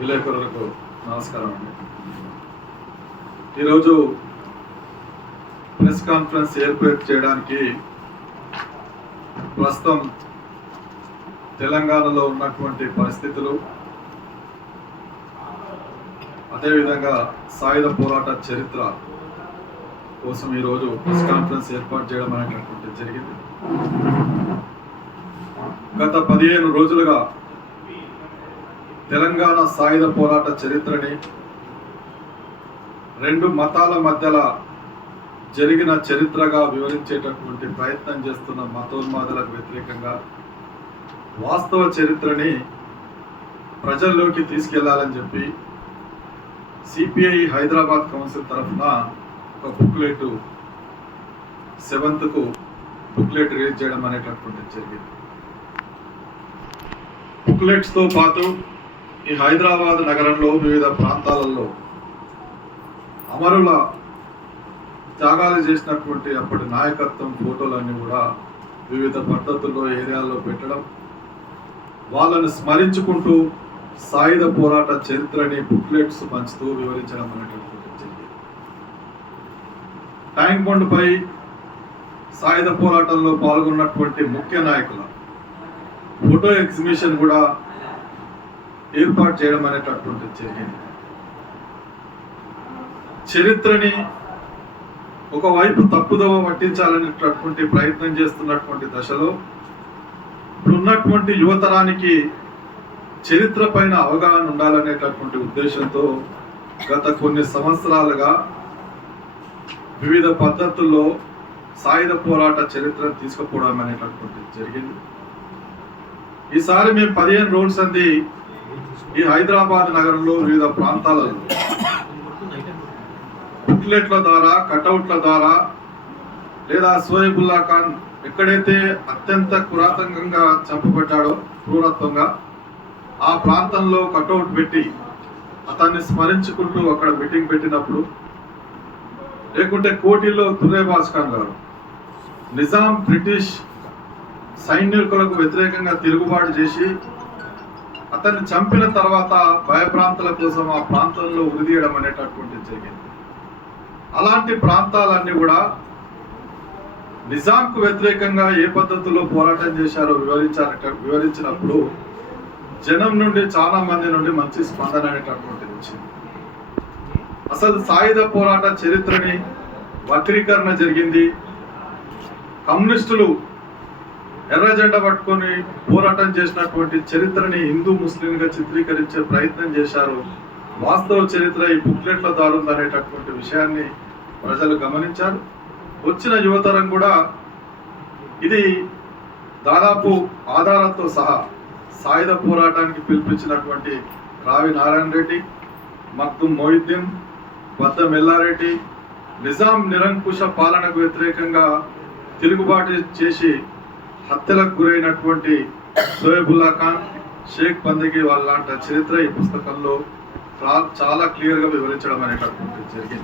విలేకరులకు నమస్కారం అండి. ఈరోజు ప్రెస్ కాన్ఫరెన్స్ ఏర్పాటు చేయడానికి ప్రస్తుతం తెలంగాణలో ఉన్నటువంటి పరిస్థితులు అదేవిధంగా సాయుధ పోరాట చరిత్ర కోసం ఈరోజు ప్రెస్ కాన్ఫరెన్స్ ఏర్పాటు చేయడం అనేటటువంటి జరిగింది. గత పదిహేను రోజులుగా తెలంగాణ సాయుధ పోరాట చరిత్రని రెండు మతాల మధ్యల జరిగిన చరిత్రగా వివరించేటటువంటి ప్రయత్నం చేస్తున్న మతోన్మాదులకు వ్యతిరేకంగా వాస్తవ చరిత్రని ప్రజల్లోకి తీసుకెళ్ళాలని చెప్పి సిపిఐ హైదరాబాద్ కౌన్సిల్ తరఫున ఒక బుక్లెట్ సెవెంత్కు బుక్లెట్ రిలీజ్ చేయడం అనేటటువంటి జరిగింది. బుక్లెట్స్తో పాటు ఈ హైదరాబాద్ నగరంలో వివిధ ప్రాంతాలలో అమరుల త్యాగాలు చేసినటువంటి అప్పటి నాయకత్వం ఫోటోలన్నీ కూడా వివిధ పద్ధతుల్లో ఏరియాల్లో పెట్టడం వాళ్ళని స్మరించుకుంటూ సాయుధ పోరాట చరిత్రని బుక్లెట్స్ పంచుతూ వివరించడం అనేటటువంటి జరిగింది. ట్యాంక్ బండ్పై సాయుధ పోరాటంలో పాల్గొన్నటువంటి ముఖ్య నాయకుల ఫోటో ఎగ్జిబిషన్ కూడా ఏర్పాటు చేయడం అనేటటువంటి జరిగింది చరిత్రని ఒకవైపు తప్పుదోవ పట్టించాలనేటటువంటి ప్రయత్నం చేస్తున్నటువంటి దశలో ఇప్పుడున్నటువంటి యువతరానికి చరిత్ర పైన అవగాహన ఉండాలనేటటువంటి ఉద్దేశంతో గత కొన్ని సంవత్సరాలుగా వివిధ పద్ధతుల్లో సాయుధ పోరాట చరిత్రను తీసుకుపోవడం అనేటటువంటిది జరిగింది. ఈసారి మేము పదిహేను రోజుల సంది ఈ హైదరాబాద్ నగరంలో వివిధ ప్రాంతాలలో బుక్లెట్ల ద్వారా కటౌట్ల ద్వారా లేదా సోయబుల్లా ఖాన్ ఎక్కడైతే అత్యంత పురాతనంగా చంపబడ్డాడో క్రూరత్వంగా ఆ ప్రాంతంలో కటౌట్ పెట్టి అతన్ని స్మరించుకుంటూ అక్కడ మీటింగ్ పెట్టినప్పుడు లేకుంటే కోటిలో తుర్రేబాజ్ ఖాన్ గారు నిజాం బ్రిటిష్ సైనికులకు వ్యతిరేకంగా తిరుగుబాటు చేసి అతన్ని చంపిన తర్వాత భయప్రాంతాల కోసం ఆ ప్రాంతంలో ఉరిదీయడం అనేటటువంటి జరిగింది. అలాంటి ప్రాంతాలన్నీ కూడా నిజాంకు వ్యతిరేకంగా ఏ పద్ధతిలో పోరాటం చేశారో వివరించారట వివరించినప్పుడు జనం నుండి చాలా మంది నుండి మంచి స్పందన అనేటటువంటిది వచ్చింది అసలు సాయుధ పోరాట చరిత్రని వక్రీకరణ జరిగింది. కమ్యూనిస్టులు ఎర్ర జెండా పట్టుకొని పోరాటం చేసినటువంటి చరిత్రని హిందూ ముస్లింగా చిత్రీకరించే ప్రయత్నం చేశారు. వాస్తవ చరిత్ర ఈ బుక్లెట్ల దారుంది అనేటటువంటి విషయాన్ని ప్రజలు గమనించారు. వచ్చిన యువతరం కూడా ఇది దాదాపు ఆధారాలతో సహా సాయుధ పోరాటానికి పిలిపించినటువంటి రావి నారాయణ రెడ్డి మక్తుమ్ మొయిద్దీన్ బద్ద మెల్లారెడ్డి నిజాం నిరంకుశ పాలనకు వ్యతిరేకంగా తిరుగుబాటు చేసి హత్యలకు గురైనటువంటి సోయబుల్లా ఖాన్ షేక్ పందికి వాళ్ళ చరిత్ర ఈ పుస్తకంలో చాలా క్లియర్గా వివరించడం అనేటటువంటి జరిగింది.